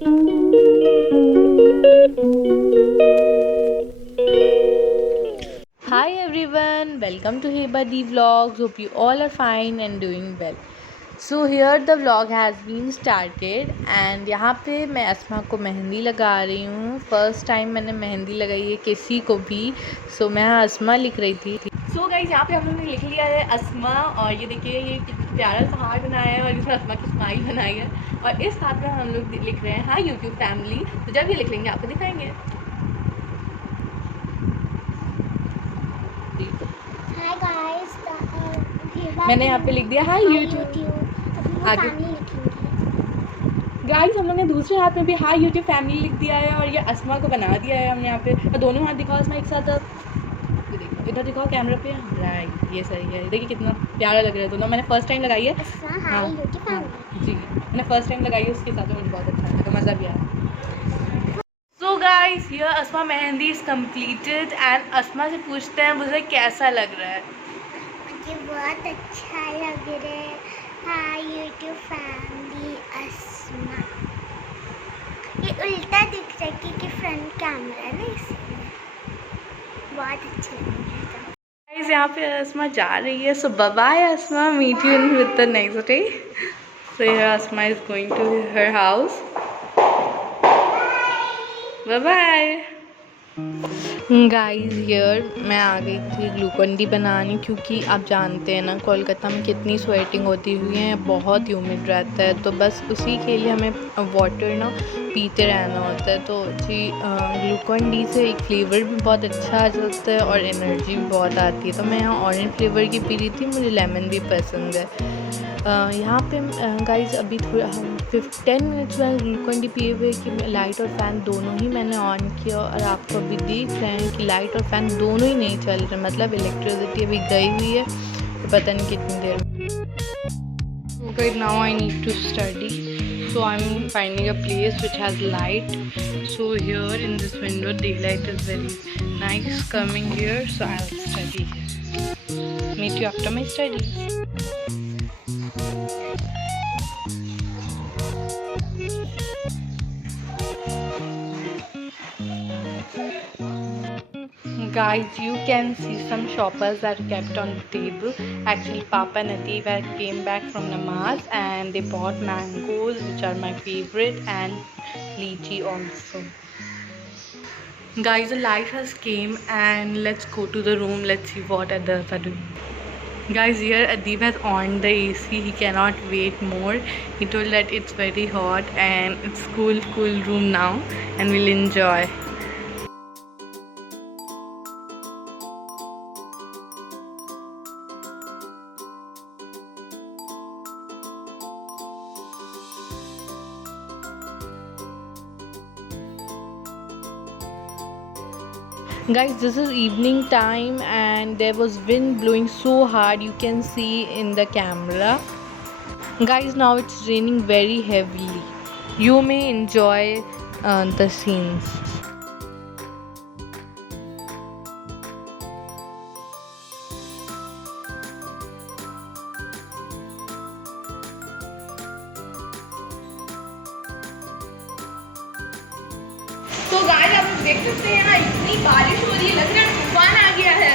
Hi everyone, welcome to Hebadi Vlogs. Hope you all are fine and doing well. So here the vlog has been started and यहाँ पे मैं अस्मा को मेहंदी लगा रही हूँ. First time मैंने मेहंदी लगाई है किसी को भी. सो मैं अस्मा लिख रही थी. सो गाइस यहाँ पे हम लोगों ने लिख लिया है अस्मा और ये देखिए ये कितना प्यारा सा हार बनाया है और इसमें अस्मा की स्माइल बनाई है और इस साथ में हम लोग लिख रहे हैं हाँ यूट्यूब फैमिली. तो जब ये लिख लेंगे आपको दिखाएंगे. हाय गाइस मैंने यहाँ पे लिख दिया हाय यूट्यूब. आगे गाइस हम लोग ने दूसरे हाथ में भी हाय यूट्यूब फैमिली लिख दिया है और ये अस्मा को बना दिया है हम यहाँ पे. और दोनों हाथ दिखाओ अस्मा एक साथ. अब ये देखो इधर दिखाओ कैमरा पे. राइट ये सही है. देखिए कितना प्यारा लग रहा है दोनों. मैंने फर्स्ट टाइम लगाई है. हाँ जी मैंने फर्स्ट टाइम लगाई है उसके साथ में मुझे बहुत अच्छा लगा. मज़ा भी आया. So guys here Asma mehndi is completed and Asma से पूछते हैं मुझे कैसा लग रहा है. मुझे बहुत अच्छा लग रहा है. हाय यूट्यूब फैमिली अस्मा. ये उल्टा दिख रहा है क्योंकि फ्रंट कैमरा है ना इसलिए. बहुत अच्छा लग रहा है. गाइस यहाँ पे अस्मा जा रही है. So bye bye Asma. Meet you with the next day. So here Asma is going to her house. Bye bye guys. Here मैं आ गई थी ग्लूकॉन डी बनाने क्योंकि आप जानते हैं ना कोलकाता में कितनी स्वेटिंग होती हुई है. बहुत ह्यूमिड रहता है तो बस उसी के लिए हमें वाटर ना पीते रहना होता है. तो जी ग्लूकॉन डी से एक फ्लेवर भी बहुत अच्छा आ जाता है और एनर्जी भी बहुत आती है. तो मैं यहाँ ऑरेंज फ्लेवर की पी रही थी. मुझे लेमन भी पसंद है. यहाँ पे गाइस अभी थोड़ा 10 मिनट्स में ग्लूकॉन डी पिए हुए कि लाइट और फ़ैन दोनों ही मैंने ऑन किया और आपको अभी देख रहे हैं कि लाइट और फ़ैन दोनों ही नहीं चल रहे. मतलब इलेक्ट्रिसिटी अभी गई हुई है तो पता नहीं कितनी देर में. Okay, now I need to study. So I'm finding a place which has light. So here in this window daylight is very nice coming here. So I'll study here. Meet you after my studies. Guys, you can see some shoppers that are kept on the table. Actually, Papa and Ateeva came back from Namaz and they bought mangoes, which are my favorite, and lychee also. Guys, the light has came and let's go to the room. Let's see what others are doing. Guys, here Adeeb has on the AC. He cannot wait more. He told that it's very hot and it's cool room now and we'll enjoy. Guys, this is evening time and there was wind blowing so hard, you can see in the camera. Guys, now it's raining very heavily. You may enjoy the scenes. तो guys आप लोग देख सकते हैं यहाँ इतनी बारिश हो रही है. लग रहा है तूफान आ गया है.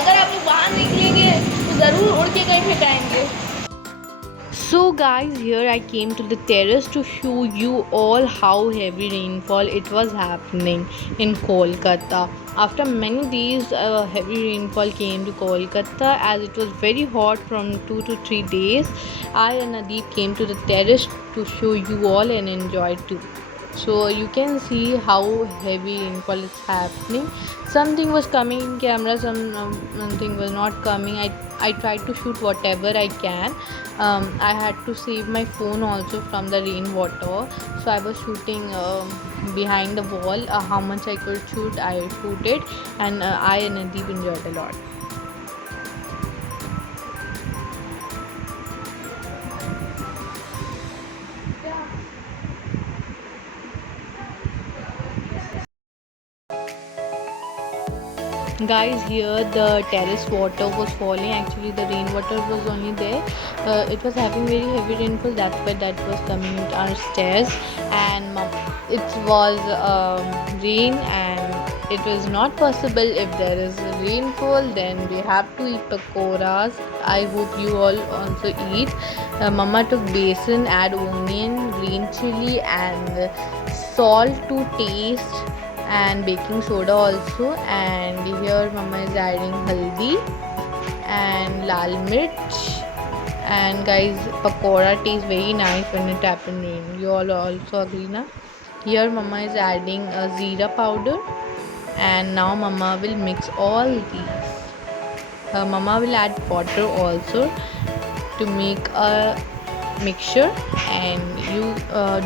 अगर आप लोग बाहर निकलेंगे तो ज़रूर उड़ के कहीं पे जाएंगे. So guys, here I came to the terrace to show you all how heavy rainfall it was happening in Kolkata. After many days, heavy rainfall came to Kolkata as it was very hot from 2 to 3 days. I and Adeep came to the terrace to show you all and enjoy too. So you can see how heavy rainfall is happening. Something was coming in camera, something was not coming. I tried to shoot whatever I can. I had to save my phone also from the rainwater, so I was shooting behind the wall. How much I could shoot, I shooted, and I and Nadeep enjoyed a lot. Guys, here the terrace water was falling. Actually, the rainwater was only there. It was having very heavy rainfall. That's why that was coming our stairs, and it was rain, and it was not possible. If there is rainfall, then we have to eat pakoras. I hope you all also eat. Mama took basin, add onion, green chili, and salt to taste, and baking soda also. And here mama is adding haldi and lal mirch. And guys, pakora tastes very nice when it happens rain. You all also agree na? Here mama is adding a zira powder, and now mama will mix all these. Mama will add water also to make a mixture, and you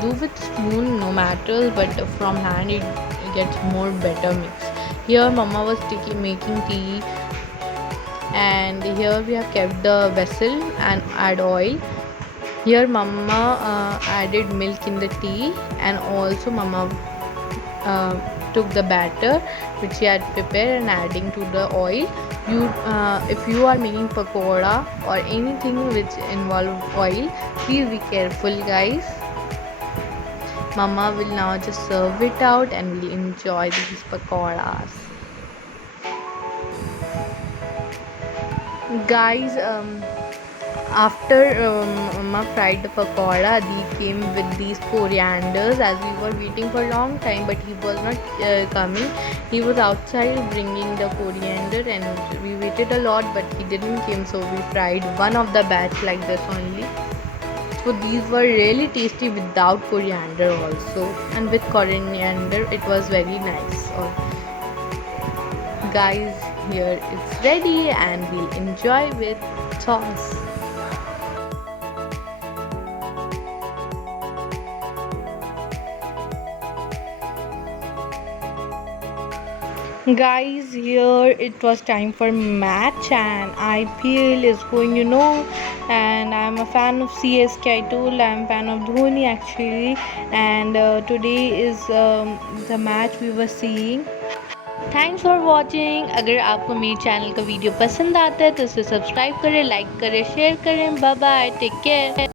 do with spoon no matter, but from hand it gets more better mix. Here mama was making tea, and here we have kept the vessel and add oil. Here mama added milk in the tea, and also mama took the batter which she had prepared and adding to the oil. You if you are making pakoda or anything which involve oil, please be careful guys. Mama will now just serve it out and we'll enjoy these pakoras. Guys, after mama fried the pakoda, they came with these corianders, as we were waiting for a long time, but he was not coming. He was outside bringing the coriander, and we waited a lot, but he didn't come, so we fried one of the batch like this only. So these were really tasty without coriander also, and with coriander it was very nice. Guys, here it's ready and we'll enjoy with sauce. Guys, here it was time for match, and IPL is going, and I'm a fan of CSK. I told I'm a fan of Dhoni actually, and today is the match we were seeing. Thanks for watching. अगर आपको मेरे channel का video पसंद आता है तो उसे subscribe करें, लाइक करें, शेयर करें. Bye bye, take care.